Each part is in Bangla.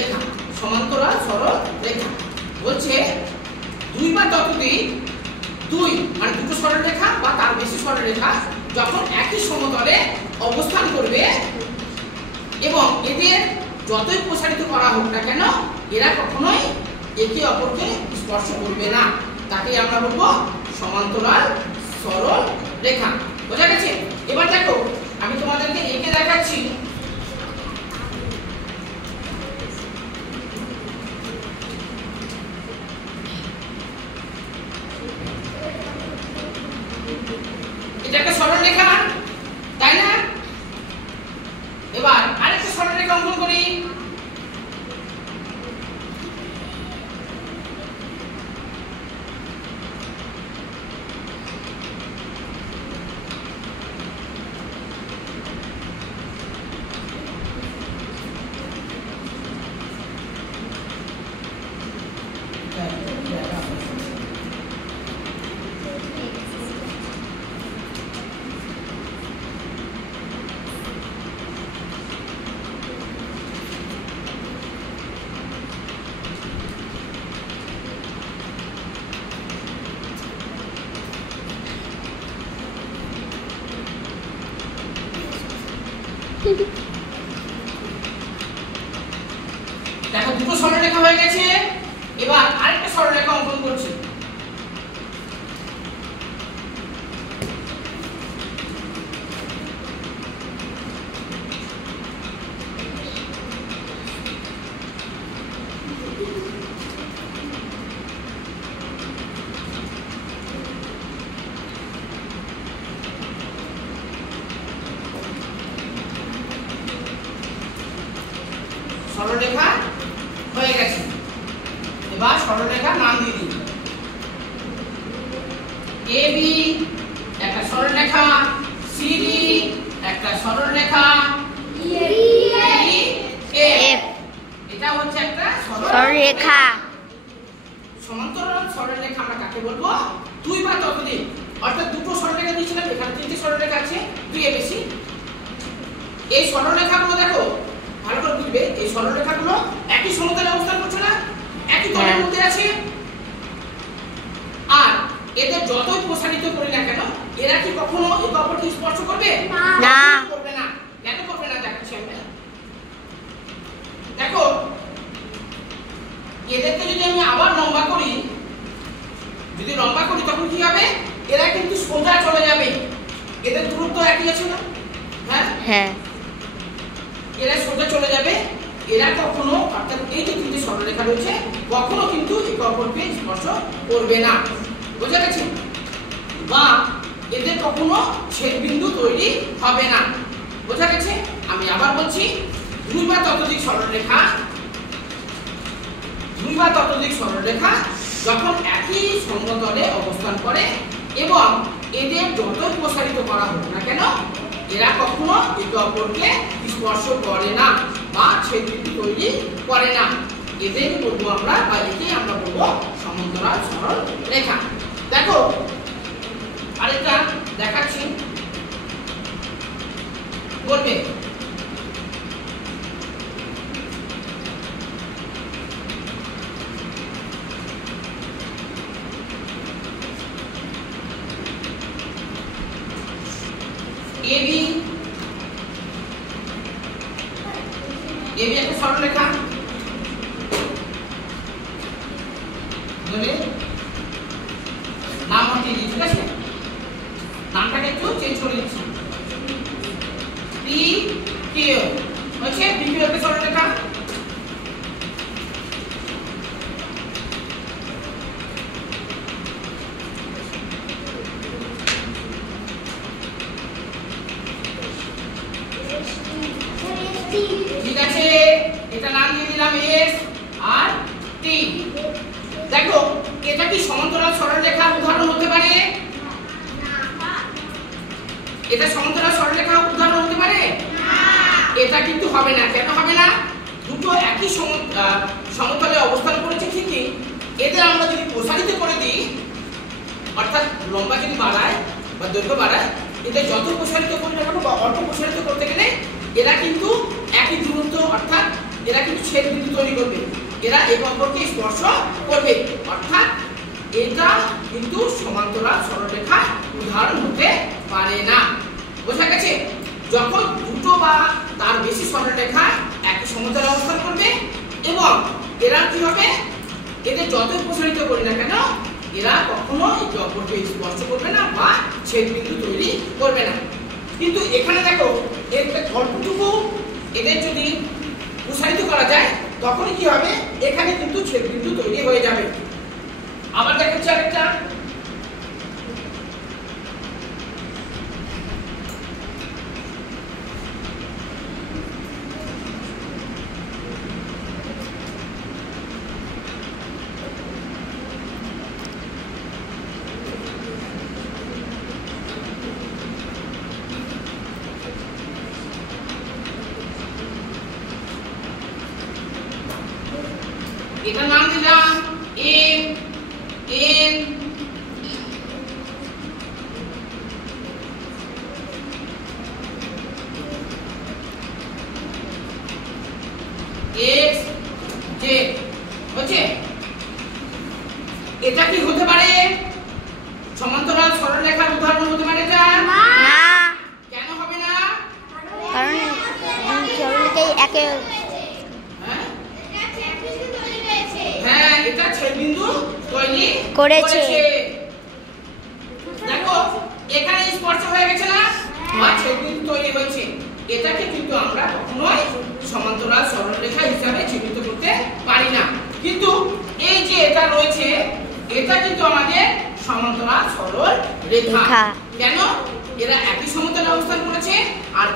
রেখা, সমান্তরাল সরল রেখা। বলছে দুই বা ততোধিক দুই মানে দুটো সরল রেখা বা তার বেশি সরল রেখা যখন একই সমতলে অবস্থান করবে এবং এদের যতই প্রসারিত করা হোক না কেন এরা কখনোই একে অপরকে স্পর্শ করবে না, তাকে আমরা বলবো সমান্তরাল সরল রেখা। বোঝা গেছে? এবার দেখো আমি তোমাদেরকে এঁকে দেখাচ্ছি। এটা একটা সরল রেখা, তাই না? এবার আরেকটা সরল রেখা অঙ্কন করি। দেখো দুটো সরলরেখা হয়ে গেছে, এবার আরেকটা সরলরেখা অঙ্কন করছি। সরলরেখা হয়ে গেছে, এবার সরলরেখার নাম দিয়ে দিই। এবি একটা সরলরেখা, সিডি একটা সরলরেখা, এফ এটা হচ্ছে একটা সরলরেখা। সমান্তরাল সরলরেখা আমরা কাকে বলবো? দুই বা ততোধিক, অর্থাৎ দুটো সরলরেখা দিয়েছিলাম, এখানে তিনটে সরলরেখা আছে, দুই এর বেশি। এই সরলরেখাগুলো দেখো ভালো করে বুঝবে, এই সরলরেখাগুলো একই সমতলে অবস্থান করছে না, একই তলের মধ্যে আছে, আর এদের যতই প্রসারিত করি না কেন এরা কি কখনো একে অপরকে স্পর্শ করবে না? করবে না। কেন করবে না দেখাচ্ছি আমি। দেখো এদেরকে যদি আমি আবার লম্বা করি, যদি লম্বা করি তখন কি হবে? এরা কিন্তু সোজা চলে যাবে, এদের দূরত্ব একই আছে না? হ্যাঁ হ্যাঁ, এরা সোজা চলে যাবে, এরা কখনো অর্থাৎ এই যে তিনটি সরলরেখা রয়েছে কখনো কিন্তু একে অপরকে স্পর্শ করবে না। বোঝা গেছে? বা এদের কখনো ছেদ বিন্দু তৈরি হবে না। বোঝা গেছে? আমি আবার বলছি, দুই বা ততোধিক সরলরেখা যখন একই সমতলে অবস্থান করে এবং এদের যতই প্রসারিত করা হোক না কেন এরা কখনো একে অপরকে স্পর্শ করে না বা ছেদ বিন্দু তৈরি করে না, এদের বলবো আমরা বা একেই আমরা বলবো সমান্তরাল সরল রেখা। দেখো আরেকটা দেখাচ্ছি, বলবে এবি একটা সরলরেখা, নাম হচ্ছে, ঠিক আছে, নামটাকে একটু চেঞ্জ করে দিচ্ছি। পি কিউ হচ্ছে বিকিউ একটা সরলরেখা, ঠিক আছে, এটা নাম দিয়ে দিলাম এস আর টি। দেখো এটা কি সমান্তরাল সরলরেখার উদাহরণ হতে পারে? এটা সমান্তরাল সরলরেখার উদাহরণ হতে পারে না, এটা কিন্তু হবে না। কেন হবে না? দুটো একই সমতলে অবস্থান করেছে ঠিকই, এদের আমরা যদি প্রসারিত করে দিই, অর্থাৎ লম্বা যদি বাড়ায় বা দৈর্ঘ্য বাড়ায়, এদের যত প্রসারিত করি না কেন বা অল্প প্রসারিত করতে গেলে এরা কিন্তু একই দূরত্ব অর্থাৎ এরা কিন্তু ছেদ বিন্দু তৈরি করবে, এরা একে অপরকে স্পর্শ করবে, অর্থাৎ এটা কিন্তু সমান্তরাল সরলরেখার উদাহরণ হতে পারে না। বোঝা গেছে? যখন দুটো বা তার বেশি সরলরেখা একই সমতলে অবস্থান করবে এবং এরা কি হবে, এদের যতই প্রসারিত করি না কেন এরা কখনো একে অপরকে স্পর্শ করবে না বা ছেদ বিন্দু তৈরি করবে না। কিন্তু এখানে দেখো এর অল্পটুকু এদের যদি প্রসারিত করা যায় তখনই কি হবে, এখানে কিন্তু ছেদ বিন্দু তৈরি হয়ে যাবে। আবার দেখাচ্ছি আরেকটা, এটার নাম দিলাম এম এন এক্স জেড হচ্ছে। এটা কি হতে পারে সমান্তরাল সরলরেখার উদাহরণ হতে পারে? এটা না। কেন হবে না? কারণ সরলরেখায় একে হ্যাঁ, এটা ছেদ বিন্দু তৈরি করেছে। দেখো এখানে স্পর্শ হয়ে গেছে না, বা ছেদ বিন্দু তৈরি হয়েছে। এটাকে কিন্তু আমরা কখনোই সমান্তরাল সরলরেখা হিসাবে চিহ্নিত করতে পারি না। কিন্তু এই যে এটা রয়েছে এটা কিন্তু আমাদের সমান্তরাল সরল রেখা। কেন? এরা একই সমতলে অবস্থান করেছে আর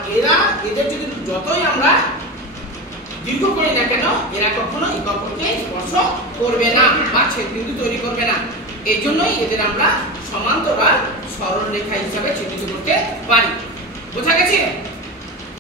এদের যদি যতই আমরা দীর্ঘ করি না কেন এরা কখনো একে অপরকে স্পর্শ করবে না বা ছেদ বিন্দু তৈরি করবে না। এই জন্যই এদের আমরা সমান্তরাল সরলরেখা হিসাবে চিহ্নিত করতে পারি। বোঝা গেছে?